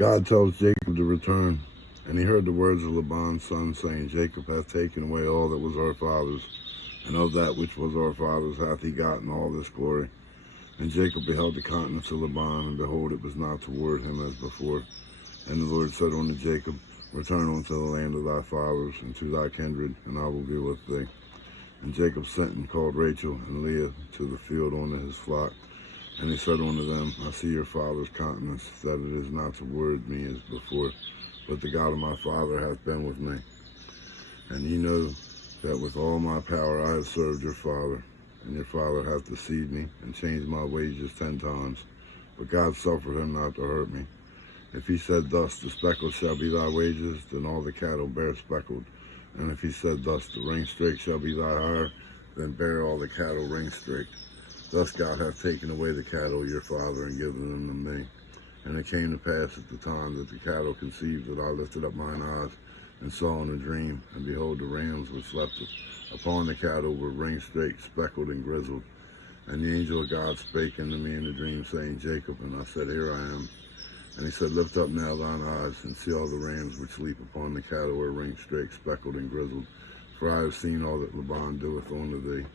God tells Jacob to return, and he heard the words of Laban's son, saying, Jacob hath taken away all that was our father's, and of that which was our father's hath he gotten all this glory. And Jacob beheld the countenance of Laban, and behold, it was not toward him as before. And the Lord said unto Jacob, Return unto the land of thy fathers, and to thy kindred, and I will be with thee. And Jacob sent and called Rachel and Leah to the field unto his flock. And he said unto them, I see your father's countenance, that it is not toward me as before, but the God of my father hath been with me. And ye know that with all my power I have served your father, and your father hath deceived me, and changed my wages 10 times. But God suffered him not to hurt me. If he said thus, the speckled shall be thy wages, then all the cattle bear speckled. And if he said thus, the ring-straked shall be thy hire, then bear all the cattle ring-straked. Thus God hath taken away the cattle of your father, and given them to me. And it came to pass at the time that the cattle conceived, that I lifted up mine eyes, and saw in a dream, and behold, the rams which leapt upon the cattle were ring-straked, speckled, and grizzled. And the angel of God spake unto me in the dream, saying, Jacob. And I said, Here I am. And he said, Lift up now thine eyes, and see all the rams which leap upon the cattle are ring-straked, speckled, and grizzled. For I have seen all that Laban doeth unto thee.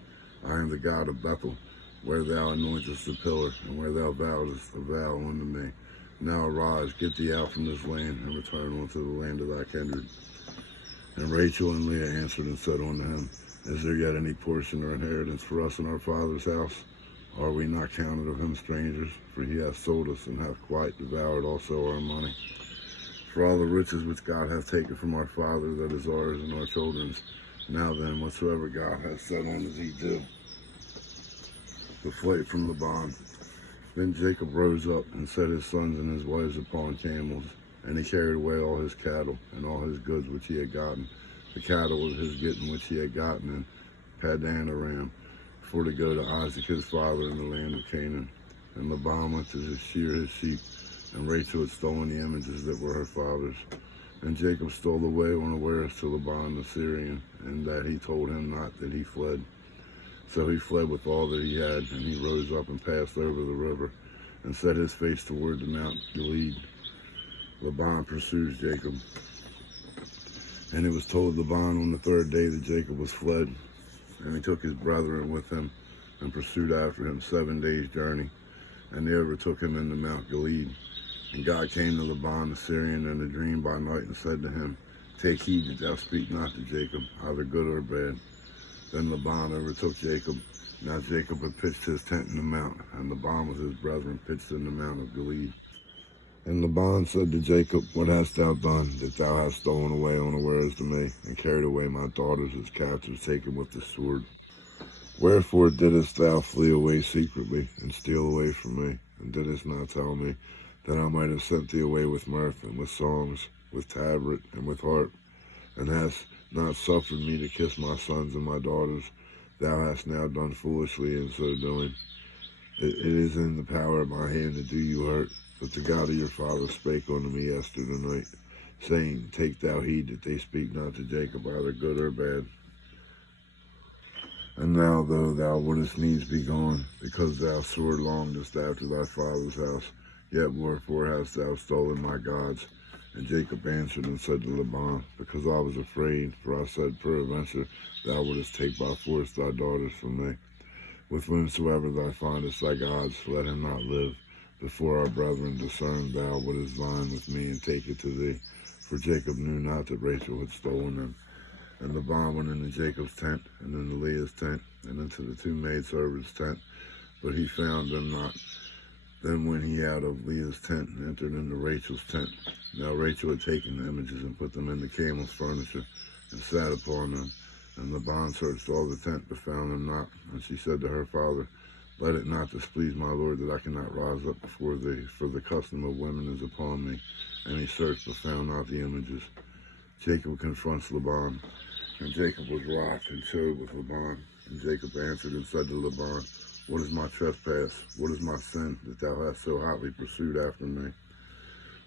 I am the God of Bethel, where thou anointest the pillar, and where thou vowest a vow unto me. Now arise, get thee out from this land, and return unto the land of thy kindred. And Rachel and Leah answered and said unto him, Is there yet any portion or inheritance for us in our father's house? Are we not counted of him strangers? For he hath sold us, and hath quite devoured also our money. For all the riches which God hath taken from our father, that is ours and our children's. Now then, whatsoever God hath said unto thee, do. The flight from Laban. Then Jacob rose up, and set his sons and his wives upon camels, and he carried away all his cattle, and all his goods which he had gotten, the cattle of his getting which he had gotten in Padan Aram, for to go to Isaac his father in the land of Canaan. And Laban went to shear his sheep, and Rachel had stolen the images that were her father's. And Jacob stole away unawares to Laban the Syrian, and that he told him not that he fled. So he fled with all that he had, and he rose up and passed over the river, and set his face toward the Mount Gilead. Laban pursues Jacob. And it was told Laban on the 3rd day that Jacob was fled, and he took his brethren with him, and pursued after him 7 days' journey, and they overtook him in the Mount Gilead. And God came to Laban the Syrian in a dream by night, and said to him, Take heed that thou speak not to Jacob, either good or bad. Then Laban overtook Jacob. Now Jacob had pitched his tent in the mount, and Laban with his brethren pitched in the Mount of Gilead. And Laban said to Jacob, What hast thou done, that thou hast stolen away unawares to me, and carried away my daughters as captives taken with the sword? Wherefore didst thou flee away secretly, and steal away from me, and didst not tell me, that I might have sent thee away with mirth, and with songs, with tabret, and with harp, and hast not suffered me to kiss my sons and my daughters? Thou hast now done foolishly in so doing. It is in the power of my hand to do you hurt. But the God of your father spake unto me yesterday night, saying, Take thou heed that they speak not to Jacob, either good or bad. And now, though thou wouldest needs be gone, because thou sore longedst after thy father's house, yet wherefore hast thou stolen my gods? And Jacob answered and said to Laban, Because I was afraid, for I said, Peradventure thou wouldest take by force thy daughters from me. With whomsoever thou findest thy gods, let him not live. Before our brethren discern thou what is thine with me, and take it to thee. For Jacob knew not that Rachel had stolen them. And Laban went into Jacob's tent, and into Leah's tent, and into the 2 maidservants' tent, but he found them not. Then went he out of Leah's tent, and entered into Rachel's tent. Now Rachel had taken the images, and put them in the camel's furniture, and sat upon them. And Laban searched all the tent, but found them not. And she said to her father, Let it not displease my lord that I cannot rise up before thee, for the custom of women is upon me. And he searched, but found not the images. Jacob confronts Laban, and Jacob was wroth and chode with Laban. And Jacob answered and said to Laban, What is my trespass? What is my sin, that thou hast so hotly pursued after me?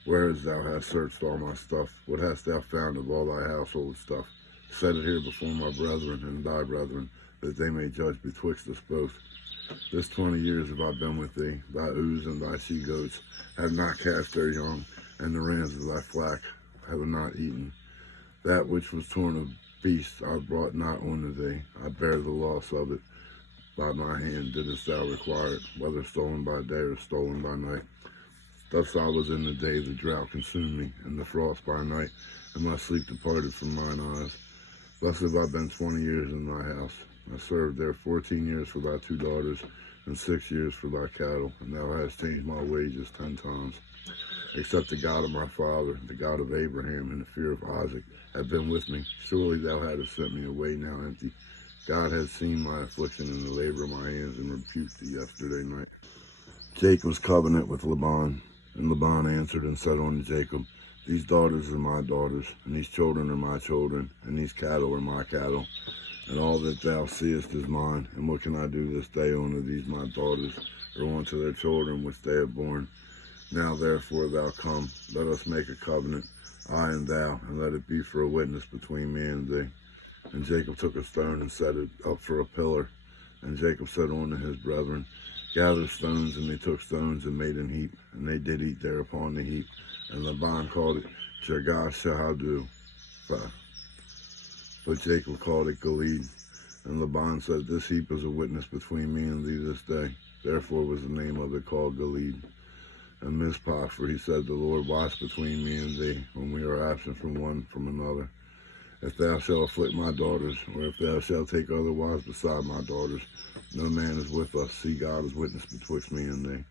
Whereas thou hast searched all my stuff, what hast thou found of all thy household stuff? Set it here before my brethren and thy brethren, that they may judge betwixt us both. This 20 years have I been with thee. Thy ewes and thy she-goats have not cast their young, and the rams of thy flock have I not eaten. That which was torn of beasts I brought not unto thee. I bear the loss of it. By my hand didst thou require it, whether stolen by day or stolen by night. Thus I was in the day, the drought consumed me, and the frost by night, and my sleep departed from mine eyes. Thus have I been 20 years in thy house. I served there 14 years for thy 2 daughters, and 6 years for thy cattle, and thou hast changed my wages 10 times. Except the God of my father, the God of Abraham, and the fear of Isaac, had been with me, surely thou hadst sent me away now empty. God had seen my affliction and the labor of my hands, and rebuked thee yesterday night. Jacob's covenant with Laban. And Laban answered and said unto Jacob, These daughters are my daughters, and these children are my children, and these cattle are my cattle, and all that thou seest is mine. And what can I do this day unto these my daughters, or unto their children which they have borne? Now therefore thou come, let us make a covenant, I and thou, and let it be for a witness between me and thee. And Jacob took a stone and set it up for a pillar. And Jacob said unto his brethren, Gather stones, and they took stones and made an heap, and they did eat there upon the heap. And Laban called it Jergash-Shahadu, but Jacob called it Gilead. And Laban said, This heap is a witness between me and thee this day. Therefore was the name of it called Gilead. And Mizpah, for he said, The Lord watch between me and thee, when we are absent from one from another. If thou shalt afflict my daughters, or if thou shalt take other wives beside my daughters, no man is with us. See, God is witness betwixt me and thee.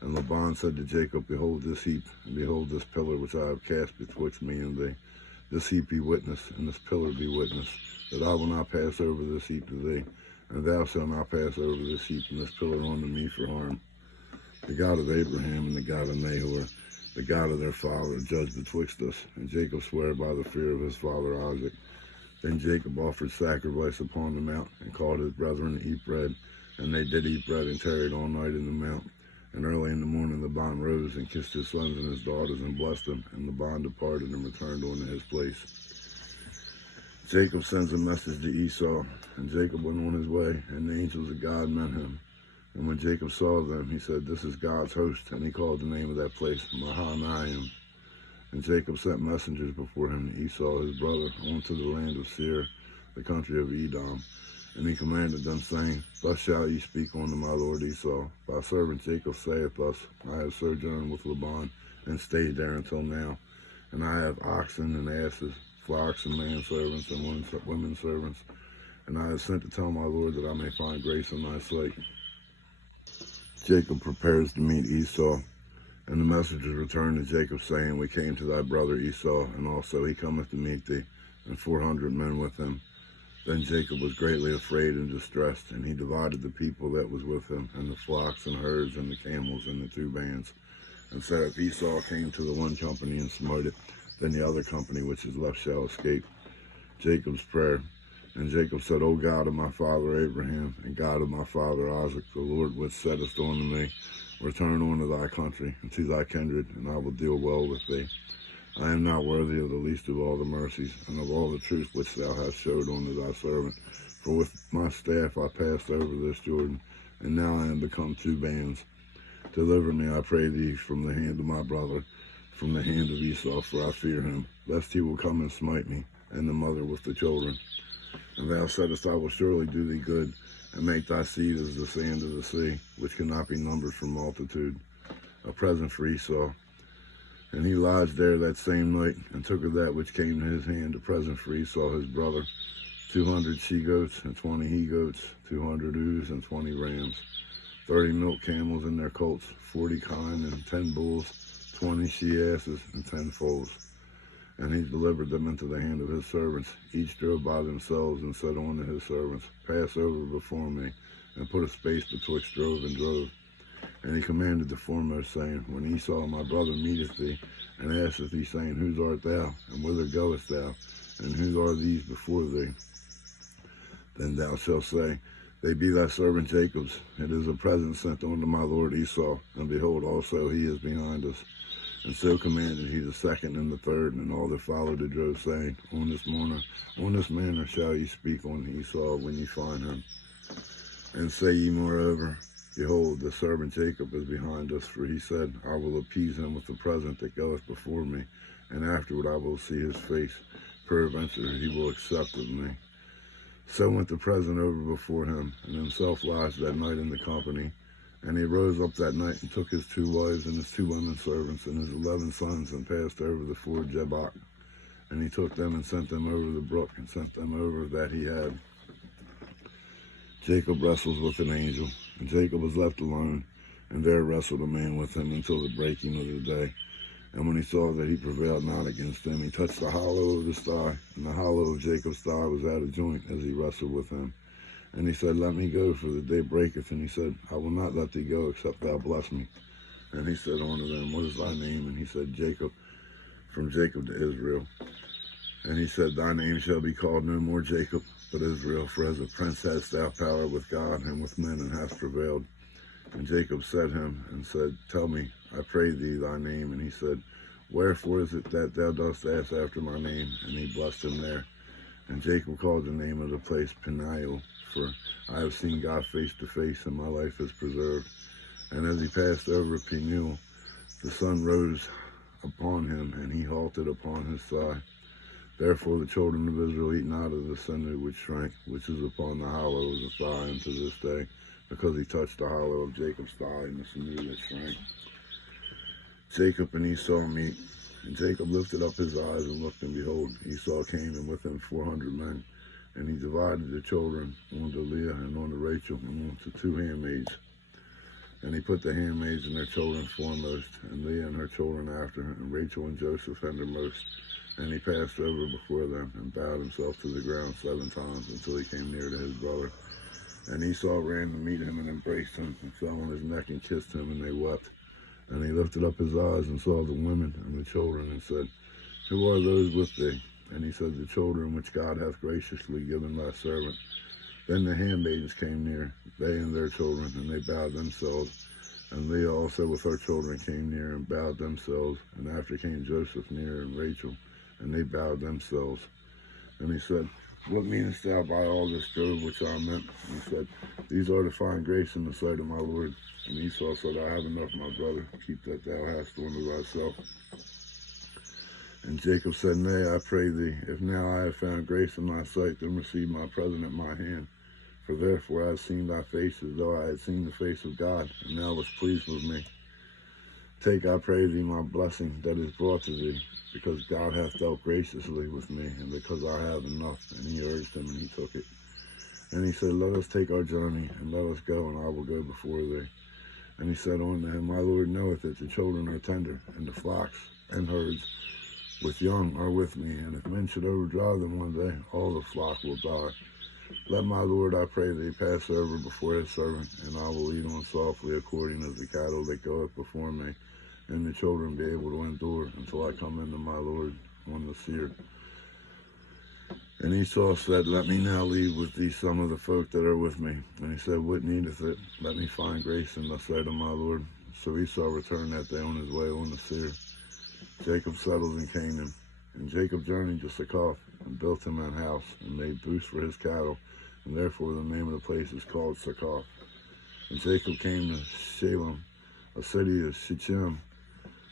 And Laban said to Jacob, Behold this heap, and behold this pillar which I have cast betwixt me and thee. This heap be witness, and this pillar be witness, that I will not pass over this heap to thee, and thou shalt not pass over this heap and this pillar unto me for harm. The God of Abraham and the God of Nahor, the God of their father, judge betwixt us. And Jacob sware by the fear of his father Isaac. Then Jacob offered sacrifice upon the mount, and called his brethren to eat bread. And they did eat bread, and tarried all night in the mount. And early in the morning Laban rose, and kissed his sons and his daughters, and blessed them. And Laban departed, and returned unto his place. Jacob sends a message to Esau, and Jacob went on his way, and the angels of God met him. And when Jacob saw them, he said, This is God's host. And he called the name of that place Mahanaim. And Jacob sent messengers before him to Esau his brother unto the land of Seir, the country of Edom. And he commanded them, saying, Thus shall ye speak unto my lord Esau. Thy servant Jacob saith thus, I have sojourned with Laban, and stayed there until now. And I have oxen and asses, flocks and manservants and women servants. And I have sent to tell my lord that I may find grace in thy sight. Jacob prepares to meet Esau. And the messengers returned to Jacob, saying, We came to thy brother Esau, and also he cometh to meet thee, and 400 men with him. Then Jacob was greatly afraid and distressed, and he divided the people that was with him, and the flocks and herds and the camels in the 2 bands, and said, If Esau came to the one company and smote it, then the other company which is left shall escape. Jacob's prayer. And Jacob said, O God of my father Abraham, and God of my father Isaac, the Lord which saidst unto me, Return unto thy country, and to thy kindred, and I will deal well with thee. I am not worthy of the least of all the mercies, and of all the truth which thou hast showed unto thy servant. For with my staff I passed over this Jordan, and now I am become 2 bands. Deliver me, I pray thee, from the hand of my brother, from the hand of Esau, for I fear him, lest he will come and smite me, and the mother with the children. And thou saidst, I will surely do thee good, and make thy seed as the sand of the sea, which cannot be numbered for multitude. A present for Esau. And he lodged there that same night, and took of that which came to his hand, a present for Esau his brother, 200 she-goats, and 20 he-goats, 200 ewes, and 20 rams, 30 milk camels and their colts, 40 kine, and 10 bulls, 20 she-asses, and 10 foals. And he delivered them into the hand of his servants. Each drove by themselves, and said unto his servants, Pass over before me, and put a space betwixt drove and drove. And he commanded the foremost, saying, When Esau my brother meeteth thee, and asketh thee, saying, Whose art thou, and whither goest thou, and who are these before thee? Then thou shalt say, They be thy servant Jacob's. It is a present sent unto my lord Esau, and behold, also he is behind us. And so commanded he the second and the third, and all that followed the drove, saying, On this manner shall ye speak unto Esau when ye find him. And say ye moreover, Behold, the servant Jacob is behind us, for he said, I will appease him with the present that goeth before me, and afterward I will see his face. Peradventure he will accept of me. So went the present over before him, and himself lodged that night in the company. And he rose up that night and took his 2 wives and his 2 women servants and his 11 sons, and passed over the ford Jabbok. And he took them and sent them over the brook, and sent them over that he had. Jacob wrestles with an angel, and Jacob was left alone, and there wrestled a man with him until the breaking of the day. And when he saw that he prevailed not against him, he touched the hollow of his thigh, and the hollow of Jacob's thigh was out of joint as he wrestled with him. And he said, Let me go, for the day breaketh. And he said, I will not let thee go, except thou bless me. And he said unto them, What is thy name? And he said, Jacob, from Jacob to Israel. And he said, Thy name shall be called no more Jacob, but Israel, for as a prince hast thou power with God and with men, and hast prevailed. And Jacob said him, and said, Tell me, I pray thee, thy name. And he said, Wherefore is it that thou dost ask after my name? And he blessed him there. And Jacob called the name of the place Peniel, for I have seen God face to face, and my life is preserved. And as he passed over Peniel, the sun rose upon him, and he halted upon his thigh. Therefore the children of Israel eat not of the sinew which shrank, which is upon the hollow of the thigh unto this day, because he touched the hollow of Jacob's thigh, and the sinew that shrank. Jacob and Esau meet. And Jacob lifted up his eyes and looked, and behold, Esau came, and with him 400 men. And he divided the children unto Leah and unto Rachel, and unto 2 handmaids. And he put the handmaids and their children foremost, and Leah and her children after, and Rachel and Joseph hindermost. And he passed over before them, and bowed himself to the ground 7 times, until he came near to his brother. And Esau ran to meet him, and embraced him, and fell on his neck, and kissed him, and they wept. And he lifted up his eyes, and saw the women and the children, and said, Who are those with thee? And he said, The children which God hath graciously given thy servant. Then the handmaidens came near, they and their children, and they bowed themselves. And Leah also with her children came near, and bowed themselves. And after came Joseph near, and Rachel, and they bowed themselves. And he said, What meanest thou by all this drove which I meant? And he said, These are to find grace in the sight of my Lord. And Esau said, I have enough, my brother, keep that thou hast unto thyself. And Jacob said, Nay, I pray thee, if now I have found grace in thy sight, then receive my present at my hand. For therefore I have seen thy face as though I had seen the face of God, and thou wast pleased with me. Take, I pray thee, my blessing that is brought to thee, because God hath dealt graciously with me, and because I have enough. And he urged him, and he took it. And he said, Let us take our journey, and let us go, and I will go before thee. And he said unto him, My Lord knoweth that the children are tender, and the flocks and herds with young are with me, and if men should overdrive them one day, all the flock will die. Let my Lord, I pray thee, pass over before his servant, and I will lead on softly according as the cattle that goeth before me, and the children be able to endure until I come into my Lord on the seer. And Esau said, Let me now leave with thee some of the folk that are with me. And he said, What needeth it? Let me find grace in the sight of my Lord. So Esau returned that day on his way on the seer. Jacob settled in Canaan. And Jacob journeyed to Succoth, and built him an house, and made booths for his cattle, and therefore the name of the place is called Succoth. And Jacob came to Shalem, a city of Shechem,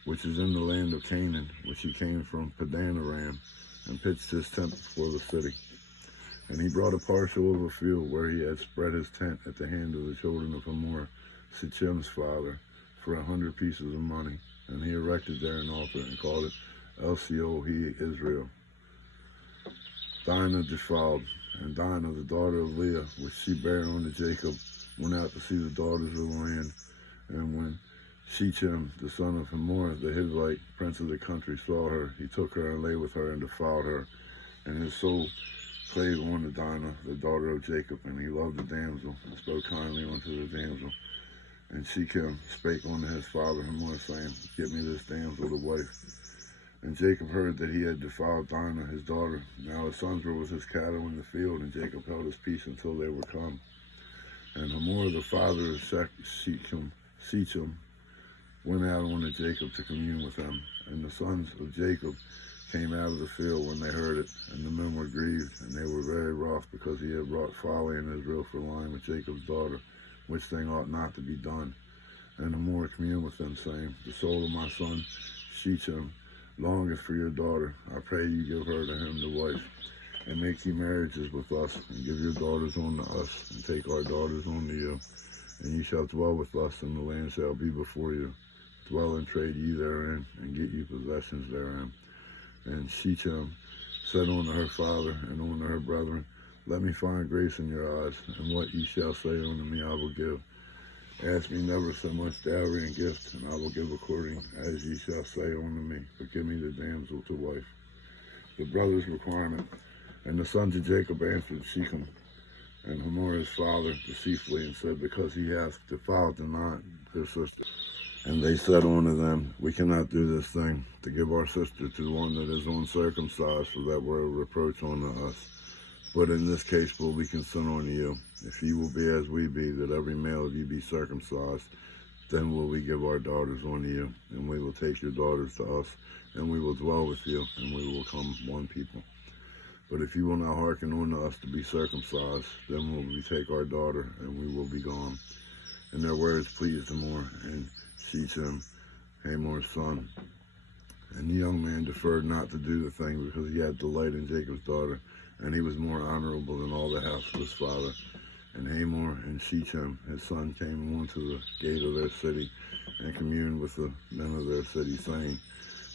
which is in the land of Canaan, which he came from Padan Aram, and pitched his tent before the city. And he brought a parcel of a field where he had spread his tent at the hand of the children of Hamor, Shechem's father, for 100 pieces of money. And he erected there an altar, and called it El-Seol-He Israel. Dinah defiled, and Dinah, the daughter of Leah, which she bare unto Jacob, went out to see the daughters of the land. And when Shechem, the son of Hamor, the Hivite, prince of the country, saw her, he took her and lay with her and defiled her. And his soul clave unto Dinah, the daughter of Jacob, and he loved the damsel, and spoke kindly unto the damsel. And Shechem spake unto his father Hamor, saying, Give me this damsel to wife. And Jacob heard that he had defiled Dinah, his daughter. Now his sons were with his cattle in the field, and Jacob held his peace until they were come. And Hamor, the father of Shechem, went out unto Jacob to commune with him. And the sons of Jacob came out of the field when they heard it, and the men were grieved, and they were very wroth, because he had wrought folly in Israel for lying with Jacob's daughter. which thing ought not to be done. And Hamor communed with them, saying, The soul of my son Shechem longeth for your daughter. I pray you give her to him to wife, and make ye marriages with us, and give your daughters unto us, and take our daughters unto you. And ye shall dwell with us, and the land shall be before you. Dwell and trade ye therein, and get ye possessions therein. And Shechem said unto her father and unto her brethren, Let me find grace in your eyes, and what ye shall say unto me I will give. Ask me never so much dowry and gift, and I will give according as ye shall say unto me. But give me the damsel to wife. The brother's requirement. And the sons of Jacob answered Shechem and Hamor his father deceitfully, and said, Because he hath defiled not their sister. And they said unto them, We cannot do this thing, to give our sister to one that is uncircumcised, for that were a reproach unto us. But in this case will we consent unto you, if ye will be as we be, that every male of you be circumcised, then will we give our daughters unto you, and we will take your daughters to us, and we will dwell with you, and we will come one people. But if you will not hearken unto us to be circumcised, then will we take our daughter, and we will be gone. And their words pleased Hamor and Shechem, Hamor's son. And the young man deferred not to do the thing, because he had delight in Jacob's daughter, and he was more honorable than all the house of his father. And Hamor and Shechem, his son, came unto the gate of their city, and communed with the men of their city, saying,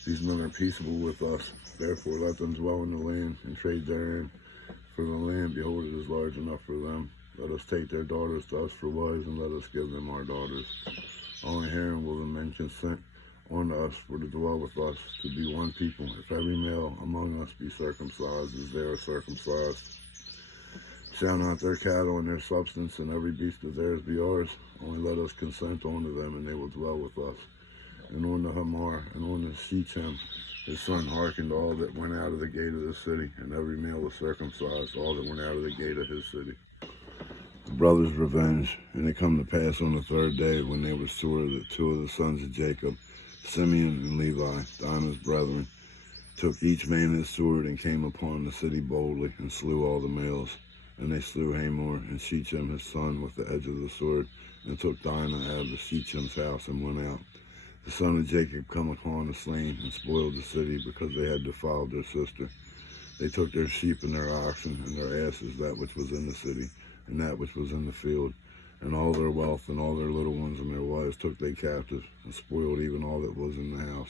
These men are peaceable with us, therefore let them dwell in the land, and trade therein. For the land, behold, it is large enough for them. Let us take their daughters to us for wives, and let us give them our daughters. Only herein will the men consent unto us for to dwell with us, to be one people, if every male among us be circumcised as they are circumcised. Shall not their cattle and their substance and every beast of theirs be ours? Only let us consent unto them, and they will dwell with us. And unto Hamor and unto Shechem his son hearkened all that went out of the gate of the city, and every male was circumcised, all that went out of the gate of his city. The brothers' revenge. And it come to pass on the third day, when they were sure that two of the sons of Jacob, Simeon and Levi, Dinah's brethren, took each man his sword, and came upon the city boldly, and slew all the males. And they slew Hamor and Shechem his son with the edge of the sword, and took Dinah out of the Shechem's house, and went out. The son of Jacob come upon the slain, and spoiled the city, because they had defiled their sister. They took their sheep and their oxen, and their asses, that which was in the city, and that which was in the field, and all their wealth, and all their little ones and their wives took they captive, and spoiled even all that was in the house.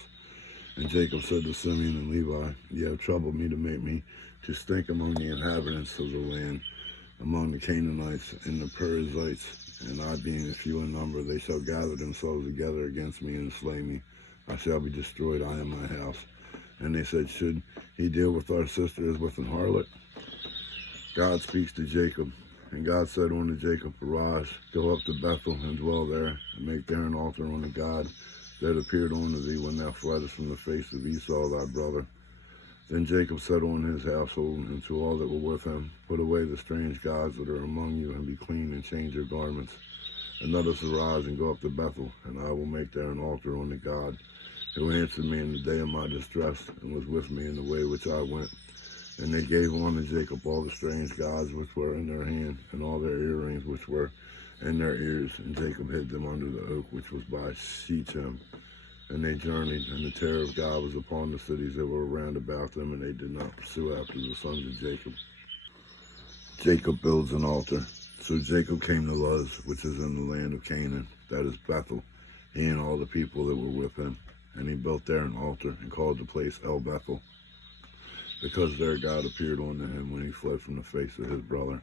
And Jacob said to Simeon and Levi, Ye have troubled me to make me to stink among the inhabitants of the land, among the Canaanites and the Perizzites, and I being few in number, they shall gather themselves together against me and slay me. I shall be destroyed, I and my house. And they said, Should he deal with our sister as with an harlot? God speaks to Jacob. And God said unto Jacob, Arise, go up to Bethel, and dwell there, and make there an altar unto God that appeared unto thee when thou fleddest from the face of Esau thy brother. Then Jacob said unto his household, and to all that were with him, Put away the strange gods that are among you, and be clean, and change your garments. And let us arise and go up to Bethel, and I will make there an altar unto God, who answered me in the day of my distress, and was with me in the way which I went. And they gave unto Jacob all the strange gods which were in their hand, and all their earrings which were in their ears. And Jacob hid them under the oak which was by Shechem. And they journeyed, and the terror of God was upon the cities that were round about them, and they did not pursue after the sons of Jacob. Jacob builds an altar. So Jacob came to Luz, which is in the land of Canaan, that is Bethel, he and all the people that were with him. And he built there an altar, and called the place El Bethel, because there God appeared unto him when he fled from the face of his brother.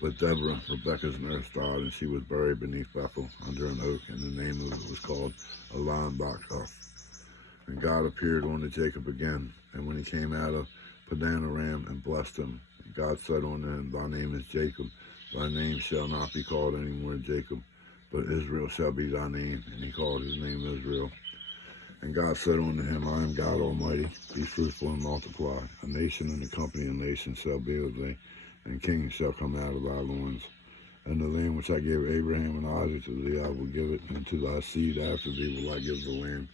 But Deborah, Rebekah's nurse, died, and she was buried beneath Bethel under an oak, and the name of it was called Elon Bachuth. And God appeared unto Jacob again, and when he came out of Padan Aram, and blessed him, God said unto him, Thy name is Jacob, thy name shall not be called any more Jacob, but Israel shall be thy name. And he called his name Israel. And God said unto him, I am God Almighty, be fruitful and multiply. A nation and a company of nations shall be of thee, and kings shall come out of thy loins. And the land which I gave Abraham and Isaac to thee, I will give it, and to thy seed after thee will I give the land.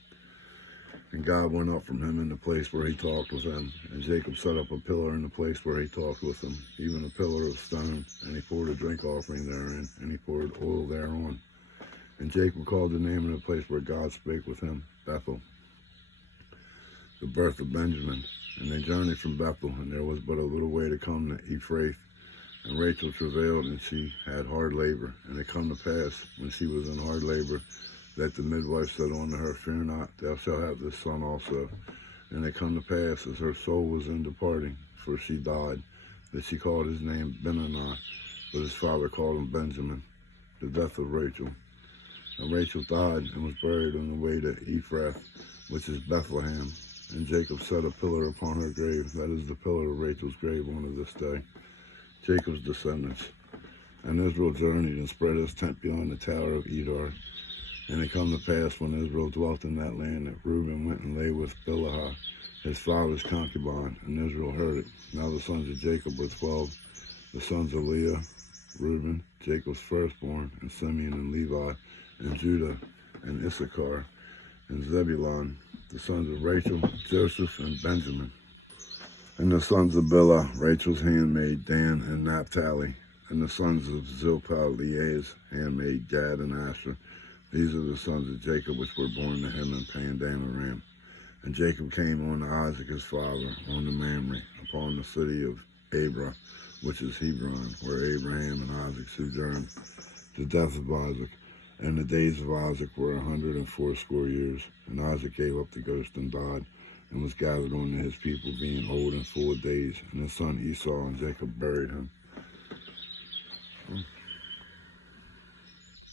And God went up from him in the place where he talked with him. And Jacob set up a pillar in the place where he talked with him, even a pillar of stone. And he poured a drink offering therein, and he poured oil thereon. And Jacob called the name of the place where God spake with him, Bethel, the birth of Benjamin. And they journeyed from Bethel, and there was but a little way to come to Ephrath. And Rachel travailed, and she had hard labor. And it come to pass, when she was in hard labor, that the midwife said unto her, Fear not, thou shalt have this son also. And it come to pass, as her soul was in departing, for she died, that she called his name Benoni, but his father called him Benjamin, the death of Rachel. And Rachel died, and was buried on the way to Ephrath, which is Bethlehem. And Jacob set a pillar upon her grave, that is the pillar of Rachel's grave unto this day. Jacob's descendants. And Israel journeyed and spread his tent beyond the tower of Edar. And it come to pass, when Israel dwelt in that land, that Reuben went and lay with Bilhah, his father's concubine, and Israel heard it. Now the sons of Jacob were 12, the sons of Leah, Reuben, Jacob's firstborn, and Simeon and Levi, and Judah, and Issachar, and Zebulun, the sons of Rachel, Joseph, and Benjamin. And the sons of Bilhah, Rachel's handmaid, Dan and Naphtali, and the sons of Zilpah, Leah's handmaid, Gad and Asher. These are the sons of Jacob which were born to him in Pandan Aram. And Jacob came on to Isaac his father, on to Mamre, upon the city of Abrah, which is Hebron, where Abraham and Isaac sojourned, the death of Isaac. And the days of Isaac were 180 years. And Isaac gave up the ghost and died, and was gathered unto his people, being old and full of days. And his son Esau and Jacob buried him.